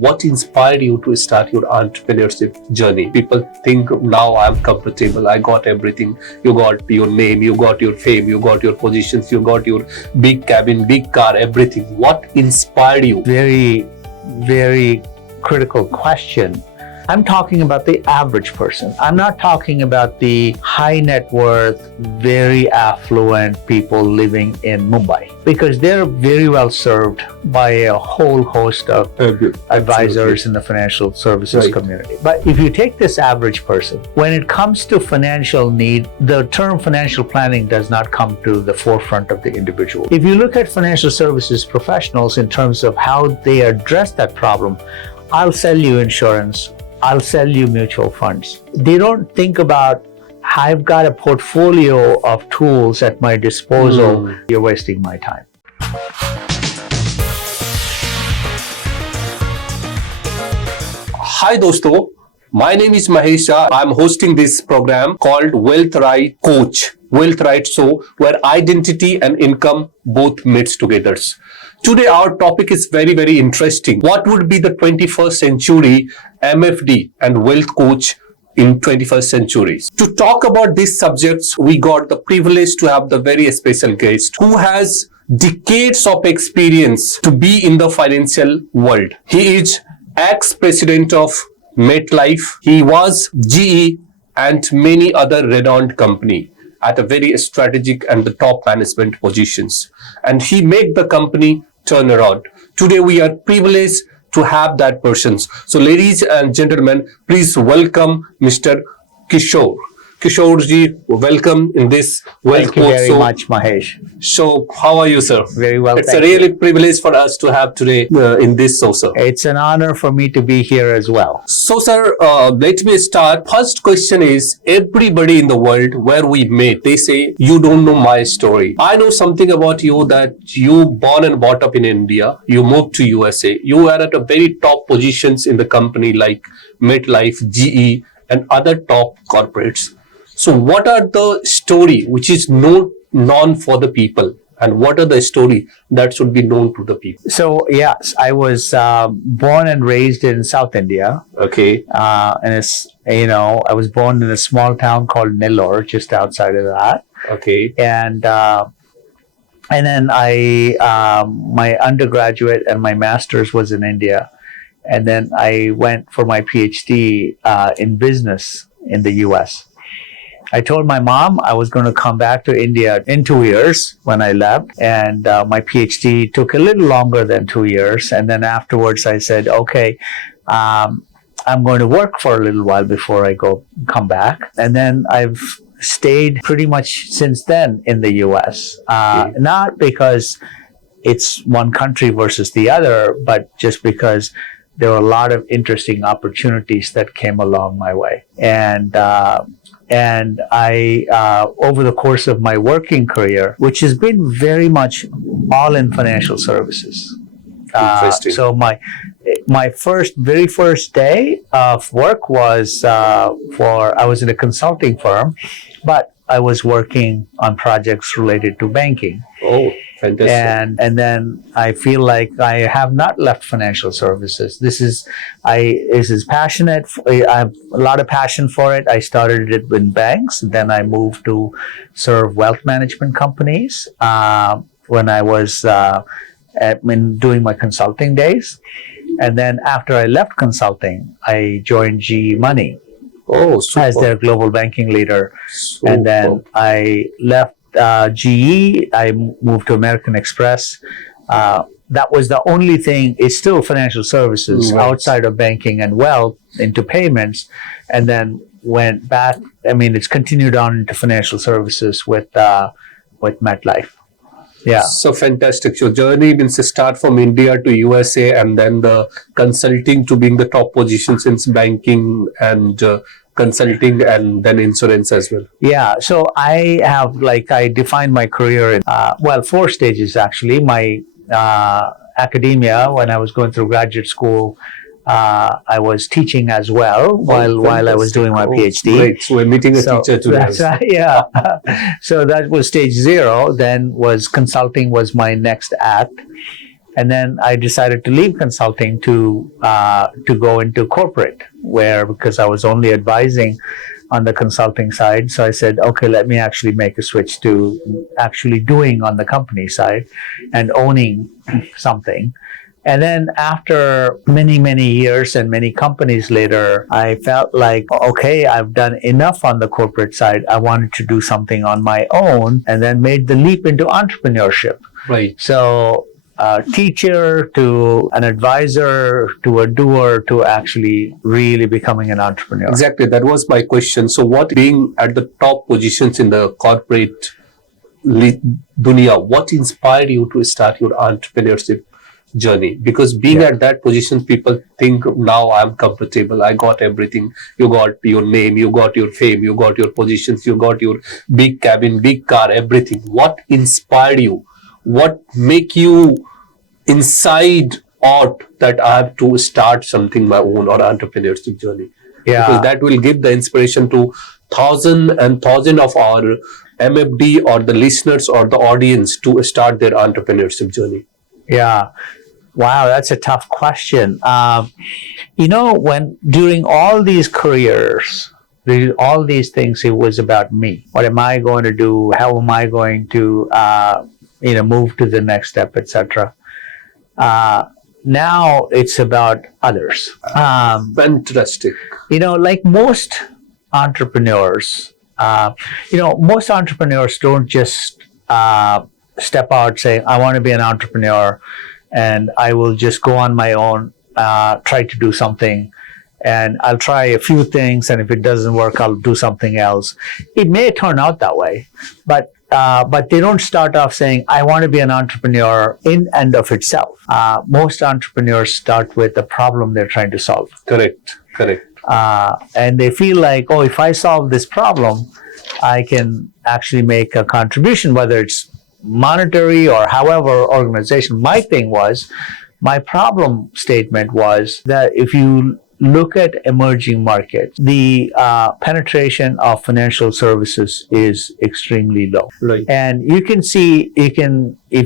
What inspired you to start your entrepreneurship journey? People think now I'm comfortable, I got everything. You got your name, you got your fame, you got your positions, you got your big cabin, big car, everything. What inspired you? Very critical question. I'm talking about the average person. I'm not talking about the high net worth, very affluent people living in Mumbai, because they're very well served by a whole host of advisors in the financial services community. But if you take this average person, when it comes to financial need, the term financial planning does not come to the forefront of the individual. If you look at financial services professionals in terms of how they address that problem, I'll sell you insurance, I'll sell you mutual funds. They don't think about, I've got a portfolio of tools at my disposal. You're wasting my time. Hi दोस्तों, my name is Mahesh. I'm hosting this program called WealthRight Coach. WealthRight Show, where identity and income both meets together. Today our topic is very interesting. What would be the 21st century MFD and wealth coach in 21st century? To talk about these subjects, we got the privilege to have the very special guest who has decades of experience to be in the financial world. He is ex-president of MetLife. He was GE and many other renowned company at a very strategic and the top management positions. And he made the company turn around. Today we are privileged to have that person. So ladies and gentlemen, please welcome Mr. Kishore. Kishore ji, welcome in this wealth coach. Thank you very much, Mahesh. So how are you, sir? Very well. It's a really privilege for us to have today in this show, sir. It's an honor for me to be here as well. So, sir, let me start. First question is, everybody in the world where we met, they say, you don't know my story. I know something about you, that you born and brought up in India. You moved to USA. You were at a very top positions in the company like MetLife, GE, and other top corporates. So what are the story which is known for the people, and what are the story that should be known to the people? So yes, I was born and raised in South India. Okay. And I was born in a small town called Nellore, just outside of that. Okay. And then my undergraduate and my master's was in India, and then I went for my PhD in business in the US. I told my mom I was going to come back to India in 2 years when I left, and my PhD took a little longer than 2 years. And then afterwards I said, okay, I'm going to work for a little while before I come back. And then I've stayed pretty much since then in the US, not because it's one country versus the other, but just because there were a lot of interesting opportunities that came along my way. And I, over the course of my working career, which has been very much all in financial services. Interesting. So my very first day of work was I was in a consulting firm, but I was working on projects related to banking. Oh, fantastic. And then I feel like I have not left financial services. This is passionate. I have a lot of passion for it. I started it in banks. Then I moved to serve wealth management companies when I was doing my consulting days. And then after I left consulting, I joined GE Money. Oh, super. As their global banking leader. Super. And then I left GE, I moved to American Express. That was the only thing. It's still financial services outside of banking and wealth into payments, and then went back. It's continued on into financial services with MetLife. Yeah. So fantastic. Your journey means to start from India to USA, and then the consulting to being the top positions in banking and consulting, and then insurance as well. Yeah. So I have, I defined my career in, 4 stages actually. My academia, when I was going through graduate school, I was teaching as well while I was doing my PhD. Great. So we're meeting a teacher today. Yeah. So that was stage 0. Then was consulting was my next act. And then I decided to leave consulting to go into corporate, because I was only advising on the consulting side. So I said, okay, let me actually make a switch to actually doing on the company side and owning something. And then after many, many years and many companies later, I felt like, okay, I've done enough on the corporate side. I wanted to do something on my own, and then made the leap into entrepreneurship. Right. So a teacher to an advisor to a doer to actually really becoming an entrepreneur. Exactly. That was my question. So what, being at the top positions in the corporate dunya, what inspired you to start your entrepreneurship journey? Because being at that position, people think, now I'm comfortable, I got everything. You got your name, you got your fame, you got your positions, you got your big cabin, big car, everything. What inspired you? What make you inside out that I have to start something my own or entrepreneurship journey? Because that will give the inspiration to thousand of our MFD or the listeners or the audience to start their entrepreneurship journey. Yeah. Wow, that's a tough question. When during all these careers, all these things, it was about me. What am I going to do? How am I going to, move to the next step, etc. Now it's about others. Fantastic. Like most entrepreneurs, most entrepreneurs don't just step out saying, I want to be an entrepreneur and I will just go on my own, try to do something, and I'll try a few things, and if it doesn't work, I'll do something else. It may turn out that way, but they don't start off saying, I want to be an entrepreneur in and of itself. Most entrepreneurs start with the problem they're trying to solve. Correct. And they feel like, oh, if I solve this problem, I can actually make a contribution, whether it's monetary or however organization. My problem statement was that if you look at emerging markets, the penetration of financial services is extremely low. Right. And you can see, if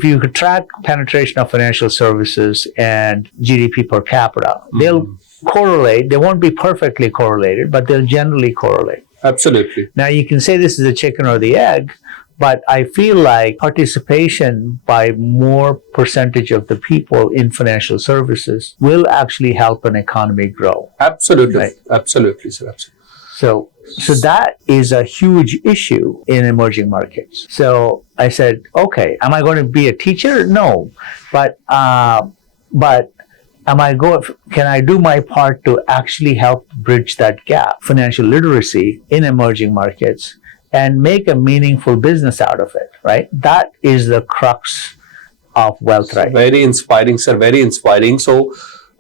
you could track penetration of financial services and GDP per capita, they'll correlate. They won't be perfectly correlated, but they'll generally correlate. Absolutely. Now, you can say this is the chicken or the egg, but I feel like participation by more percentage of the people in financial services will actually help an economy grow. Absolutely. Right? Absolutely, sir. Absolutely. So that is a huge issue in emerging markets. So I said, okay, am I going to be a teacher? No, but can I do my part to actually help bridge that gap, financial literacy in emerging markets, and make a meaningful business out of it, right? That is the crux of WealthRight. Very inspiring, sir. Very inspiring. So,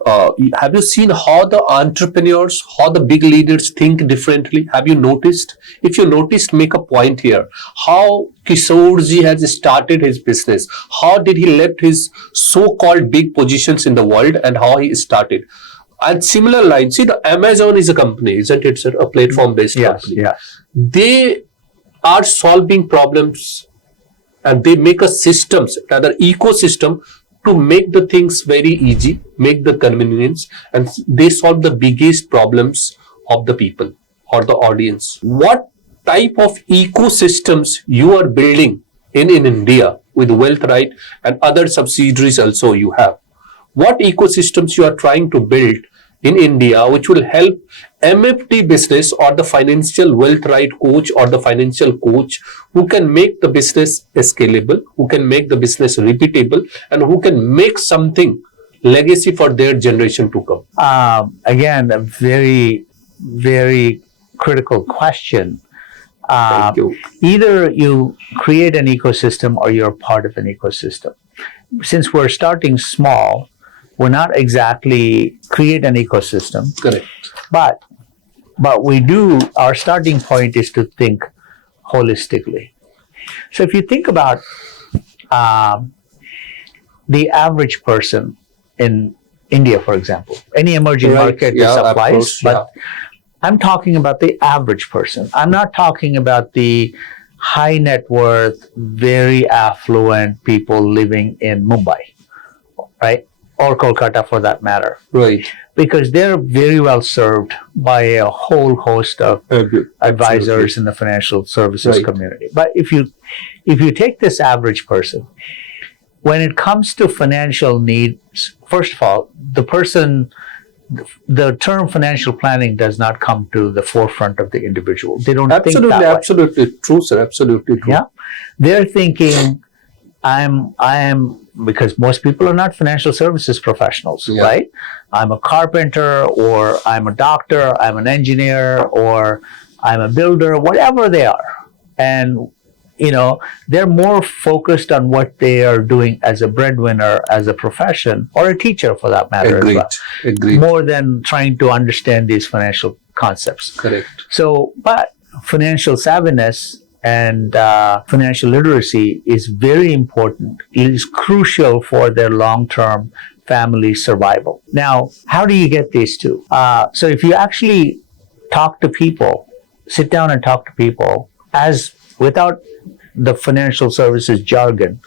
have you seen how the entrepreneurs, how the big leaders think differently? Have you noticed? If you noticed, make a point here. How Kishore ji has started his business. How did he left his so-called big positions in the world and how he started? And similar lines, see, the Amazon is a company, isn't it, sir? A platform-based company. Yes. They are solving problems and they make a systems, rather ecosystem, to make the things very easy, make the convenience, and they solve the biggest problems of the people or the audience. What type of ecosystems you are building in India with WealthRight and other subsidiaries also you have? What ecosystems you are trying to build in India which will help MFD business or the financial WealthRight coach or the financial coach who can make the business scalable, who can make the business repeatable, and who can make something legacy for their generation to come? Again, a very, very critical question. Thank you. Either you create an ecosystem or you're part of an ecosystem. Since we're starting small, we're not exactly create an ecosystem. Correct. But our starting point is to think holistically. So if you think about the average person in India, for example, any emerging market this applies, but I'm talking about the average person. I'm not talking about the high net worth, very affluent people living in Mumbai right? Or Kolkata for that matter, Right. because they're very well served by a whole host of advisors Absolutely. in the financial services Right. community. But if you take this average person, when it comes to financial needs, first of all, the term financial planning does not come to the forefront of the individual. They don't think Absolutely, that way. absolutely true, sir. Absolutely true. Yeah, they're thinking, I am, because most people are not financial services professionals, Yeah. right? I'm a carpenter, or I'm a doctor, I'm an engineer, or I'm a builder, whatever they are. And, they're more focused on what they are doing as a breadwinner, as a profession, or a teacher for that matter Agreed. as well, Agreed. more than trying to understand these financial concepts. Correct. So, but financial savviness and financial literacy is very important. It is crucial for their long-term family survival. Now, how do you get these two? So if you actually talk to people, sit down and talk to people, without the financial services jargon,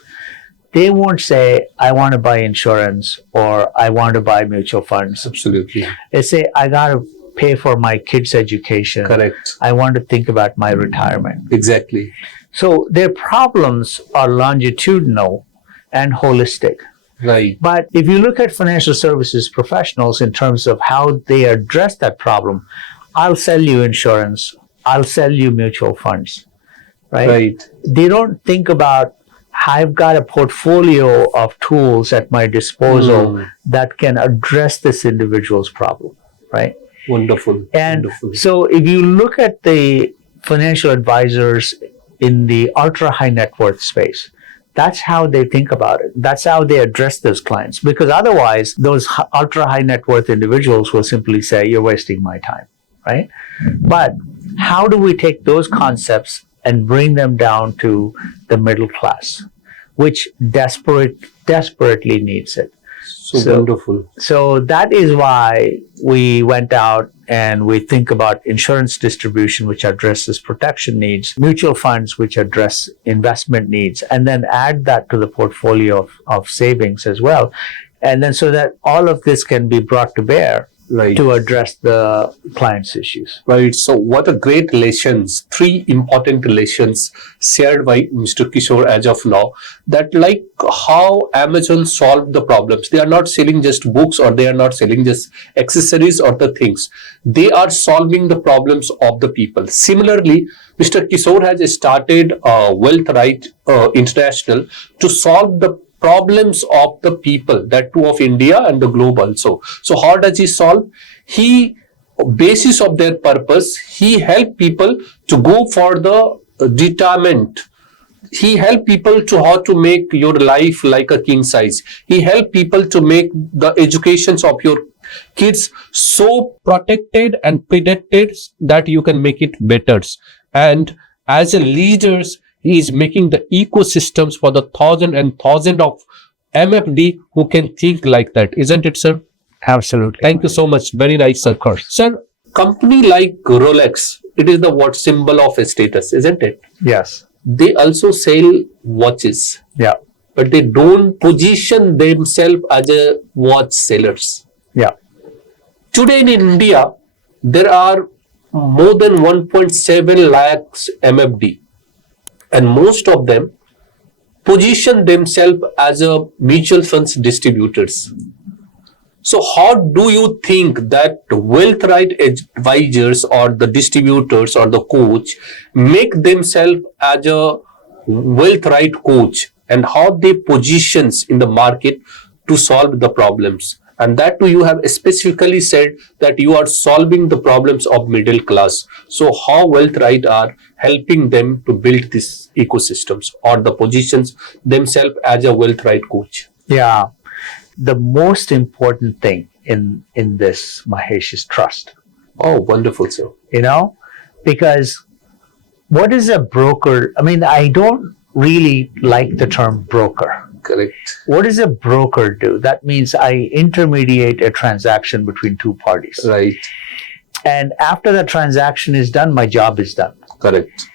they won't say, I want to buy insurance or I want to buy mutual funds. Absolutely. They say, I got to pay for my kids' education. Correct. I want to think about my retirement. Exactly. So their problems are longitudinal and holistic. Right. But if you look at financial services professionals in terms of how they address that problem, I'll sell you insurance, I'll sell you mutual funds, right? Right. They don't think about, I've got a portfolio of tools at my disposal that can address this individual's problem, right? Wonderful. And Wonderful. so if you look at the financial advisors in the ultra high net worth space, that's how they think about it. That's how they address those clients. Because otherwise, those ultra high net worth individuals will simply say, you're wasting my time, right? But how do we take those concepts and bring them down to the middle class, which desperately needs it? So wonderful. So that is why we went out and we think about insurance distribution, which addresses protection needs, mutual funds, which address investment needs, and then add that to the portfolio of savings as well. And then so that all of this can be brought to bear Right. to address the client's issues. Right. So what a great lessons, 3 important lessons shared by Mr. Kishore as of now, that like how Amazon solved the problems. They are not selling just books, or they are not selling just accessories or the things. They are solving the problems of the people. Similarly, Mr. Kishore has started WealthRight International to solve the problems of the people, that too of India and the globe also. So how does he solve? He, basis of their purpose, he help people to go for the retirement. He help people to how to make your life like a king size. He help people to make the educations of your kids so protected and predicted that you can make it better. And as a leaders, he is making the ecosystems for the thousand of MFD who can think like that. Isn't it, sir? Absolutely. Thank you so much. Very nice, sir. Of course. Sir, company like Rolex, it is the what symbol of a status, isn't it? Yes. They also sell watches, Yeah. but they don't position themselves as a watch sellers. Yeah. Today in India, there are more than 1.7 lakhs MFD. And most of them position themselves as a mutual funds distributors. So how do you think that WealthRight advisors or the distributors or the coach make themselves as a WealthRight coach, and how they positions in the market to solve the problems? And that too, you have specifically said that you are solving the problems of middle class. So how WealthRight are helping them to build these ecosystems or the positions themselves as a WealthRight coach? Yeah. The most important thing in this, Mahesh, is trust. Oh, wonderful, sir. Because what is a broker? I mean, I don't really like the term broker. Correct. What does a broker do? That means I intermediate a transaction between two parties. Right. And after the transaction is done, my job is done. Correct.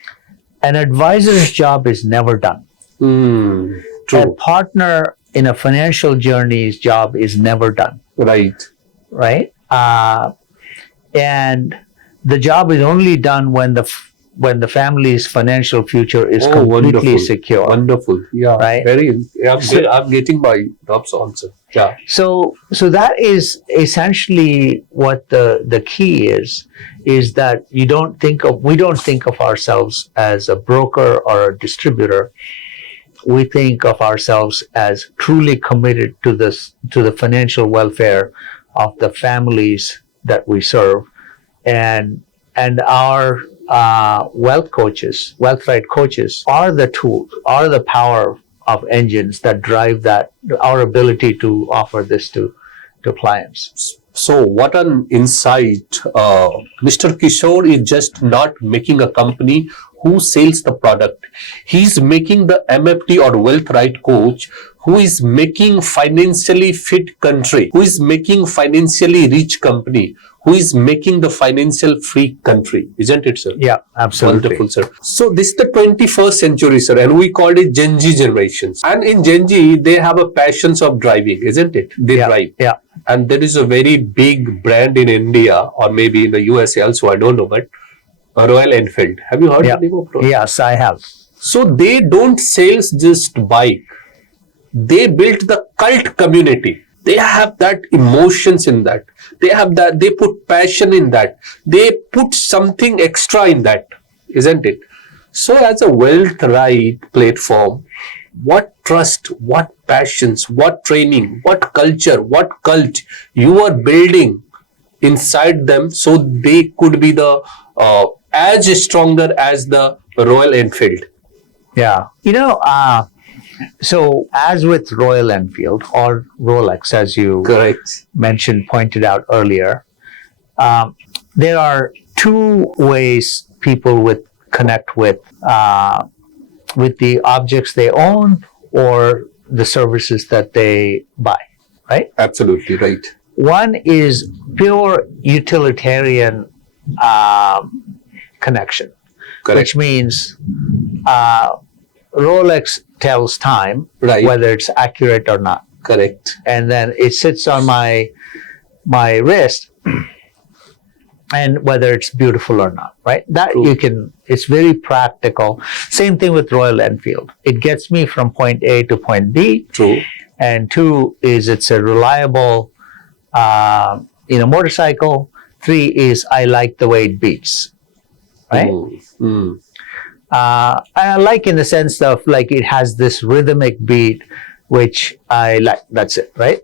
An advisor's job is never done. True. A partner in a financial journey's job is never done, Right. right? And the job is only done when the family's financial future is completely Wonderful. secure. Wonderful. Yeah. Right. I'm getting my Rob's answer. Yeah. So that is essentially what the key is that we don't think of ourselves as a broker or a distributor. We think of ourselves as truly committed to the financial welfare of the families that we serve, and our WealthRight coaches are the tools, are the power of engines that drive our ability to offer this to clients. So, what an insight. Mr. Kishore is just not making a company who sells the product. He's making the MFT or WealthRight coach who is making financially fit country, who is making financially rich company, who is making the financial free country. Isn't it, sir? Yeah, absolutely. Wonderful, sir. So this is the 21st century, sir, and we called it Gen Z generations. And in Gen Z, they have a passions of driving, isn't it? They drive. Yeah. And there is a very big brand in India or maybe in the USA also, I don't know, but Royal Enfield. Have you heard the name of Royal? Yes, I have. So they don't sell just bike. They built the cult community. They have that emotions in that. They have that. They put passion in that. They put something extra in that, isn't it? So as a WealthRight platform, what trust, what passions, what training, what culture, what cult you are building inside them, so they could be the as stronger as the Royal Enfield. Yeah. So as with Royal Enfield or Rolex, as you pointed out earlier, there are two ways people connect with the objects they own or the services that they buy, right? Absolutely right. One is pure utilitarian connection, which means Rolex tells time, whether it's accurate or not. Correct. And then it sits on my wrist, and whether it's beautiful or not, right? That it's very practical. Same thing with Royal Enfield. It gets me from point A to point B. True. And two is it's a reliable motorcycle. Three is I like the way it beats, right? I like in the sense of like it has this rhythmic beat, which I like. That's it, right?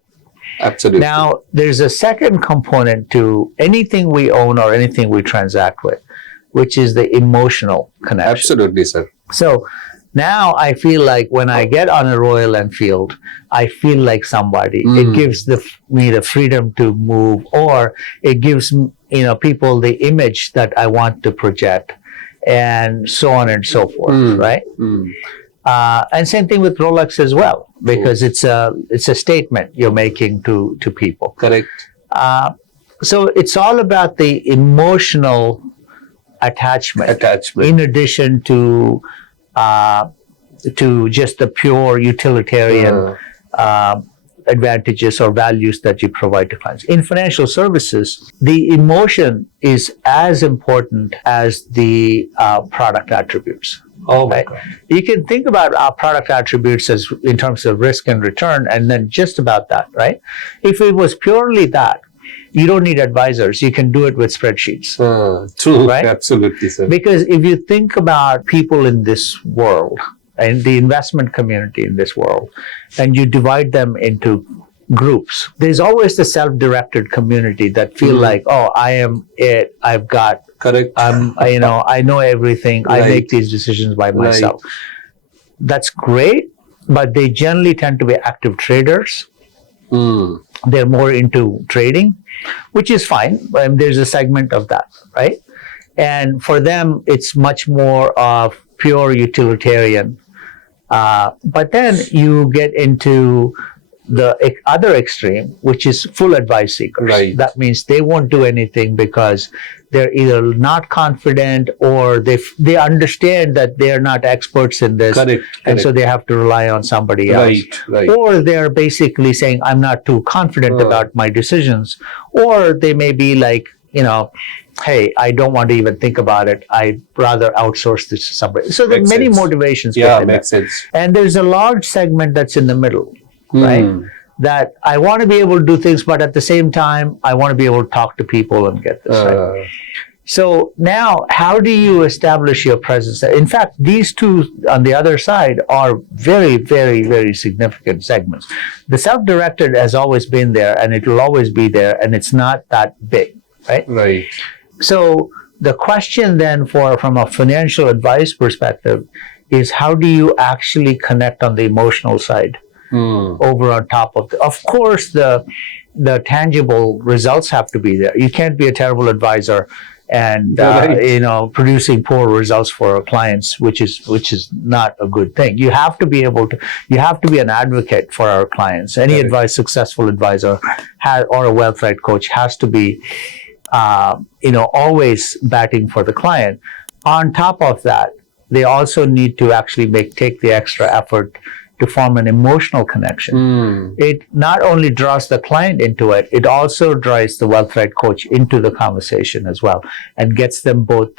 Absolutely. Now, there's a second component to anything we own or anything we transact with, which is the emotional connection. Absolutely, sir. So now I feel like when I get on a Royal Enfield, I feel like somebody. It gives me the freedom to move, or it gives people the image that I want to project, and so on and so forth, right? And same thing with Rolex as well, because it's a statement you're making to people. Correct. So it's all about the emotional attachment. In addition to just the pure utilitarian advantages or values that you provide to clients. In financial services, the emotion is as important as the product attributes. Oh my God. You can think about our product attributes as in terms of risk and return, and then just about that, right? If it was purely that, you don't need advisors. You can do it with spreadsheets. True, right? Absolutely, sir. Because if you think about people in this world and the investment community in this world, and you divide them into groups, there's always the self-directed community that feel like, oh, I am it. I've got. Correct. I know everything. I make these decisions by myself. That's great, but they generally tend to be active traders. They're more into trading, which is fine. There's a segment of that, right? And for them, it's much more of pure utilitarian. But then you get into other extreme, which is full advice seekers. Right. That means they won't do anything because they're either not confident or they understand that they're not experts in this, Correct. and so they have to rely on somebody else. Right. Or they're basically saying, I'm not too confident about my decisions. Or they may be like, hey, I don't want to even think about it. I'd rather outsource this to somebody. So there are many motivations. Yeah, makes sense. And there's a large segment that's in the middle, right? That I want to be able to do things, but at the same time, I want to be able to talk to people and get this right. So now, how do you establish your presence? In fact, these two on the other side are very, very, very significant segments. The self-directed has always been there, and it will always be there, and it's not that big, right? Right. So the question then from a financial advice perspective is, how do you actually connect on the emotional side over on top of course, the tangible results have to be there. You can't be a terrible advisor and producing poor results for our clients, which is not a good thing. You have to be an advocate for our clients. Any successful advisor or a WealthRight coach has to be always batting for the client. On top of that, they also need to actually take the extra effort to form an emotional connection. It not only draws the client into it, it also drives the WealthRight coach into the conversation as well, and gets them both,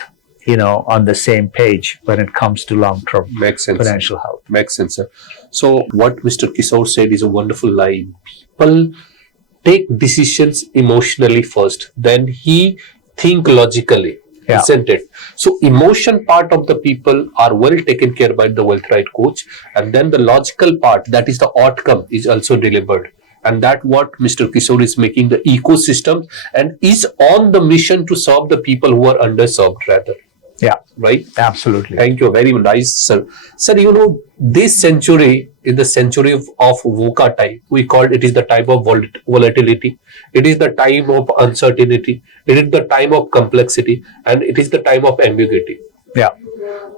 on the same page when it comes to long-term financial health. Makes sense, sir. So what Mr. Kishore said is a wonderful line. People take decisions emotionally first, then he think logically. Yeah. Isn't it? So emotion part of the people are well taken care by the WealthRight coach, and then the logical part, that is the outcome, is also delivered. And that what Mr. Kishore is making the ecosystem and is on the mission to serve the people who are underserved rather. Yeah. Right? Absolutely. Thank you. Very nice, sir. Sir, this century is the century of VUCA time. We call it is the time of volatility. It is the time of uncertainty. It is the time of complexity. And it is the time of ambiguity. Yeah.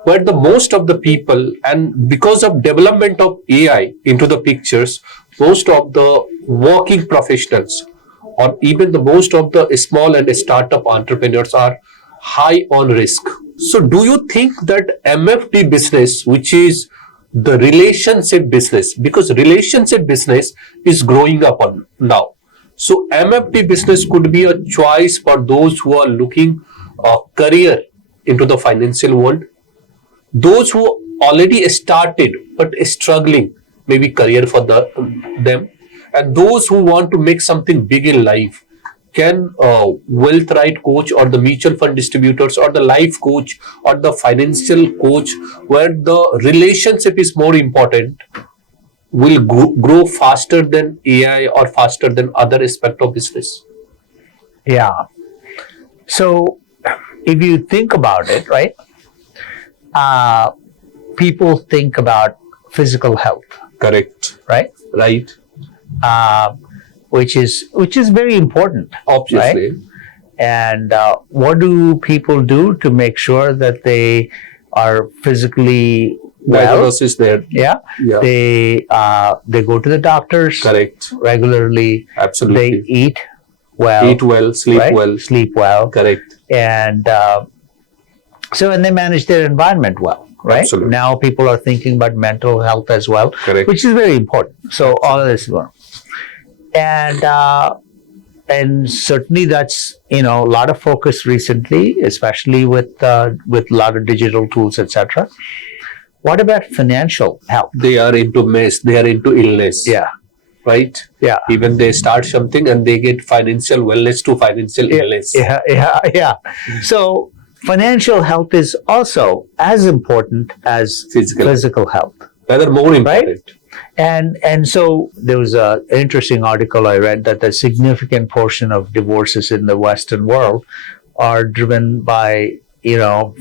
Where the most of the people, and because of development of AI into the pictures, most of the working professionals, or even the most of the small and startup entrepreneurs are high on risk. So do you think that MFD business, which is the relationship business, because relationship business is growing up now. So MFD business could be a choice for those who are looking a career into the financial world. Those who already started but struggling, maybe career for them. And those who want to make something big in life. Can WealthRight coach or the mutual fund distributors or the life coach or the financial coach, where the relationship is more important, will grow faster than AI or faster than other aspect of business? Yeah. So if you think about it, right, people think about physical health. Correct. Right? Right. Which is very important, obviously. Right? And what do people do to make sure that they are physically well? Diagnosis there. Yeah. They go to the doctors. Correct. Regularly. Absolutely. They eat well. Eat well, sleep right? well. Sleep well. Correct. And and they manage their environment well. Right? Absolutely. Now people are thinking about mental health as well. Correct. Which is very important. So all of this is important. And certainly that's a lot of focus recently, especially with a lot of digital tools, etc. What about financial health? They are into mess. They are into illness. Yeah. Right. Yeah. Even they start something and they get financial wellness to financial illness. Yeah. So financial health is also as important as physical health. Rather more important. Right? And so there was an interesting article I read that a significant portion of divorces in the Western world are driven by,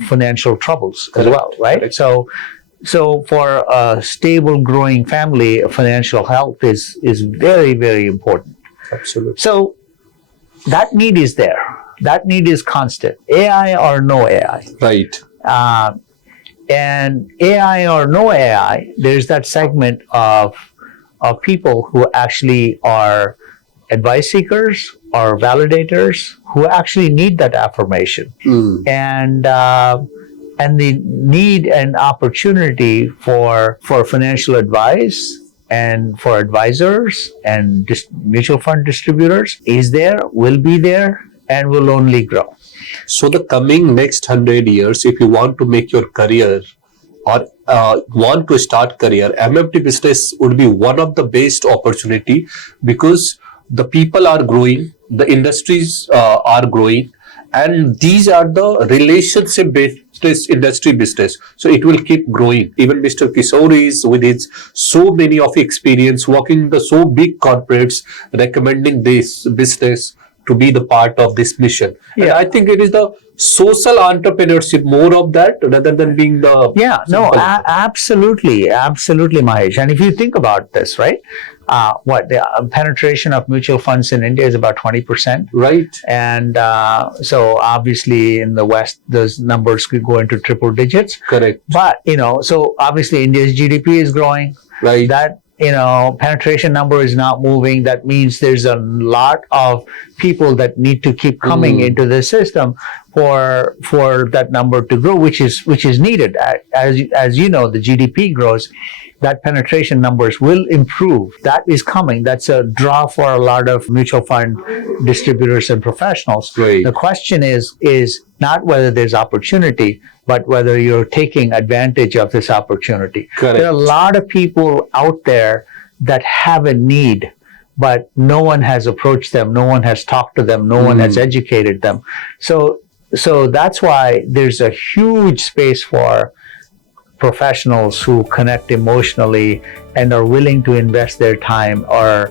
financial troubles as well, right? Correct. So for a stable, growing family, financial health is very, very important. Absolutely. So that need is there. That need is constant. AI or no AI. Right. And AI or no AI, there's that segment of of people who actually are advice seekers or validators who actually need that affirmation. And the need and opportunity for financial advice and for advisors and mutual fund distributors is there, will be there, and will only grow. So the coming next 100 years, if you want to make your career or want to start career, MFD business would be one of the best opportunity, because the people are growing, the industries are growing, and these are the relationship based industry business, so it will keep growing. Even Mr. Kishore is, with his so many of experience working the so big corporates, recommending this business to be the part of this mission. And I think it is the social entrepreneurship, more of that, rather than being the absolutely, Mahesh. And if you think about this, right, what the penetration of mutual funds in India is about 20%, right? And so obviously in the West, those numbers could go into triple digits. Correct. But so obviously India's GDP is growing. Right. That penetration number is not moving. That means there's a lot of people that need to keep coming into the system for that number to grow, which is needed. As you know, the GDP grows, that penetration numbers will improve. That is coming. That's a draw for a lot of mutual fund distributors and professionals. Right. The question is not whether there's opportunity, but whether you're taking advantage of this opportunity. Correct. There are a lot of people out there that have a need, but no one has approached them, no one has talked to them, no one has educated them. So that's why there's a huge space for professionals who connect emotionally and are willing to invest their time are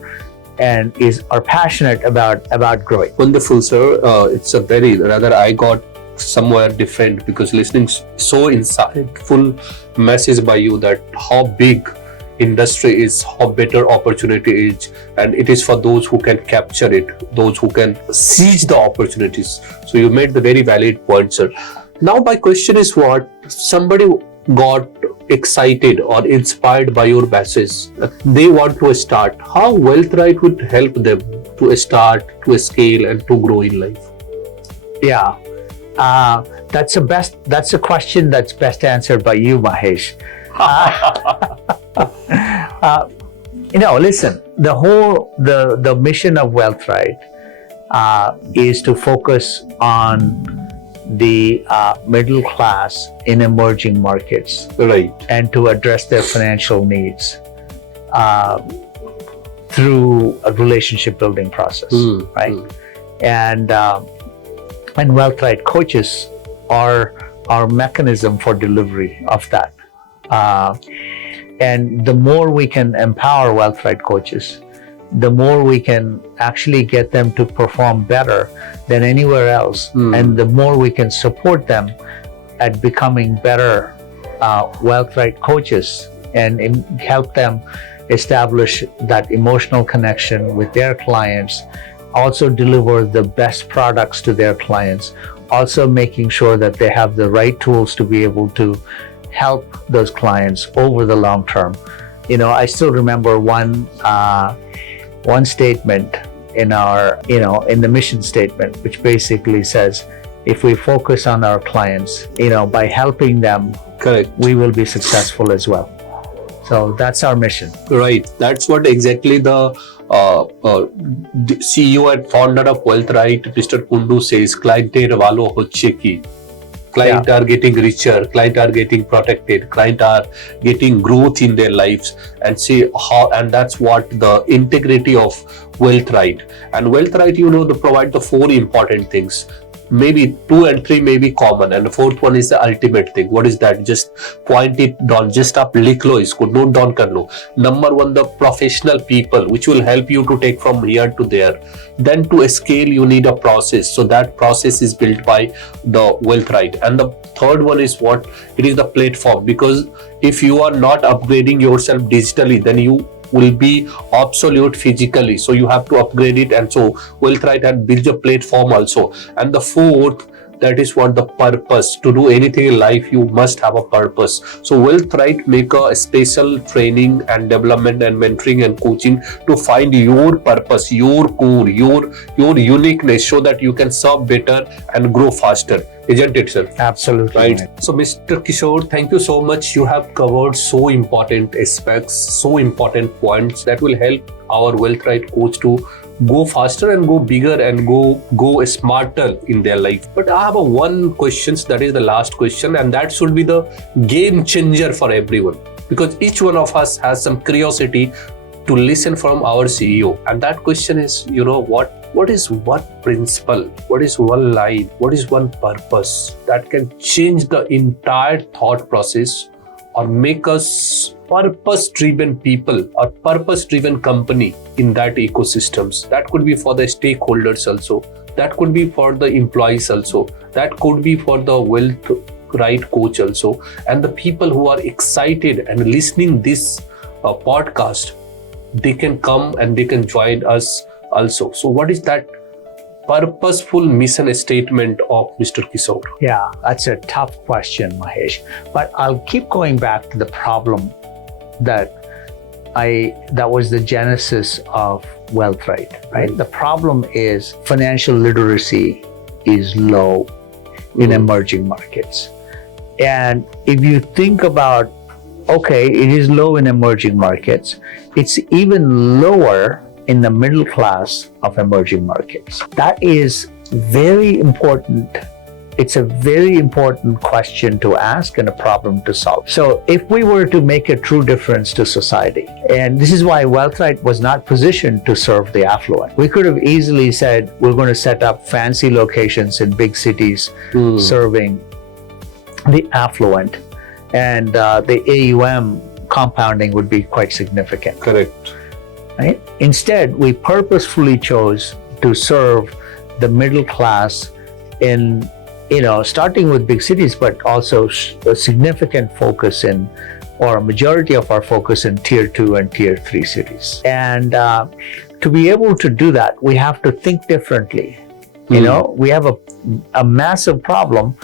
passionate about growing. Wonderful, sir. It's a very, rather I got somewhere different, because listening so insightful message by you that how big industry is, how better opportunity is, and it is for those who can capture it, those who can seize the opportunities. So you made the very valid point, sir. Now my question is, what somebody got excited or inspired by your message, they want to start, how WealthRight would help them to start, to scale, and to grow in life? Yeah, that's a question that's best answered by you, Mahesh. Listen, the mission of WealthRight is to focus on the middle class in emerging markets, right, and to address their financial needs through a relationship building process, right? And WealthRight coaches are our mechanism for delivery of that. And the more we can empower WealthRight coaches, the more we can actually get them to perform better than anywhere else. And the more we can support them at becoming better WealthRight coaches and help them establish that emotional connection with their clients, also deliver the best products to their clients, also making sure that they have the right tools to be able to help those clients over the long term. I still remember one statement in our, in the mission statement, which basically says, if we focus on our clients, by helping them, correct, we will be successful as well. So that's our mission. Right. That's what exactly the CEO and founder of WealthRight, Mr. Kundu, says. Cliente valo hocche ki. Clients are getting richer, clients are getting protected, clients are getting growth in their lives, and see how, and that's what the integrity of WealthRight. And WealthRight, they provide the 4 important things. Maybe 2 and 3 may be common, and the 4th one is the ultimate thing. What is that? Just point it down, just up likh lo isko, note down kar lo. Number 1, the professional people, which will help you to take from here to there. Then to scale, you need a process. So that process is built by the WealthRight. And the 3rd one is what? It is the platform, because if you are not upgrading yourself digitally, then you will be obsolete physically, so you have to upgrade it. And so WealthRight had built a platform also. And the 4th, That is what the purpose. To do anything in life, you must have a purpose. So WealthRight make a special training and development and mentoring and coaching to find your purpose, your core, your uniqueness, so that you can serve better and grow faster. Isn't it, sir? Absolutely. Right. So, Mr. Kishore, thank you so much. You have covered so important aspects, so important points that will help our WealthRight coach to go faster and go bigger and go smarter in their life. But I have one question, that is the last question, and that should be the game changer for everyone, because each one of us has some curiosity to listen from our CEO. And that question is, what is one principle, what is one line, what is one purpose that can change the entire thought process or make us purpose-driven people or purpose-driven company in that ecosystems? That could be for the stakeholders also. That could be for the employees also. That could be for the WealthRight coach also. And the people who are excited and listening this podcast, they can come and they can join us also. So what is that purposeful mission statement of Mr. Kishore? Yeah, that's a tough question, Mahesh. But I'll keep going back to the problem that was the genesis of WealthRight, right? The problem is financial literacy is low in emerging markets. And if you think about, okay, it is low in emerging markets, it's even lower in the middle class of emerging markets. That is very important. It's a very important question to ask and a problem to solve. So if we were to make a true difference to society, and this is why WealthRight was not positioned to serve the affluent. We could have easily said, we're going to set up fancy locations in big cities serving the affluent, and the AUM compounding would be quite significant. Correct. Right? Instead, we purposefully chose to serve the middle class in, starting with big cities, but also a significant focus in, or a majority of our focus in tier 2 and tier 3 cities. And to be able to do that, we have to think differently. We have a massive problem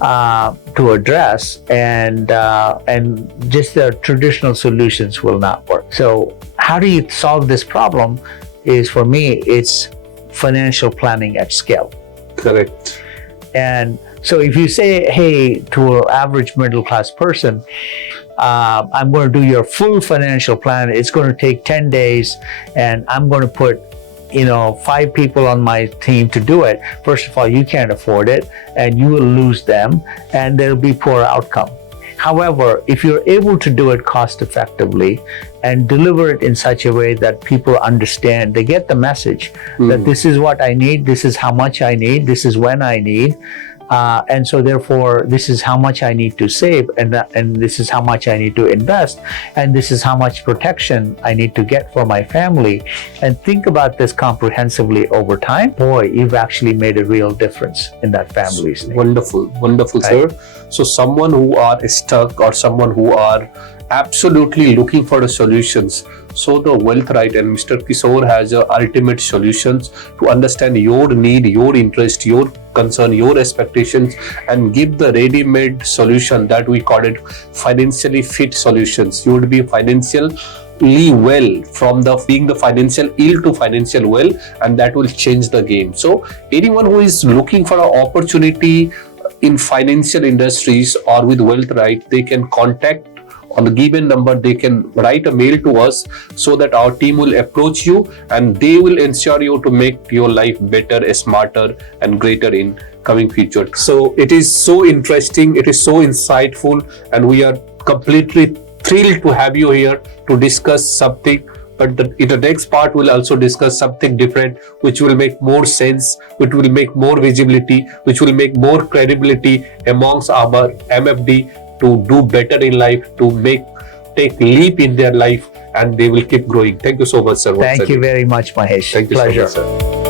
to address, and just the traditional solutions will not work. So how do you solve this problem is, for me, it's financial planning at scale. Correct. And so if you say, hey, to an average middle class person, I'm going to do your full financial plan, it's going to take 10 days, and I'm going to put 5 people on my team to do it. First of all, you can't afford it, and you will lose them, and there'll be poor outcome. However, if you're able to do it cost effectively and deliver it in such a way that people understand, they get the message that this is what I need, this is how much I need, this is when I need, and so therefore this is how much I need to save, and this is how much I need to invest, and this is how much protection I need to get for my family, and think about this comprehensively over time. Boy, you've actually made a real difference in that family's name. Wonderful, right? Sir. So someone who are stuck or someone who are absolutely looking for the solutions, so the WealthRight and Mr. Kishore has ultimate solutions to understand your need, your interest, your concern, your expectations, and give the ready-made solution that we call it financially fit solutions. You would be financially well, from being the financial ill to financial well, and that will change the game. So anyone who is looking for an opportunity in financial industries or with WealthRight, they can contact on the given number. They can write a mail to us so that our team will approach you, and they will ensure you to make your life better, smarter, and greater in coming future. So it is so interesting, it is so insightful, and we are completely thrilled to have you here to discuss something. But in the next part, we'll also discuss something different, which will make more sense, which will make more visibility, which will make more credibility amongst our MFD to do better in life, to take leap in their life, and they will keep growing. Thank you so much, sir. Thank you very much, Mahesh. Thank you Pleasure. so much, sir.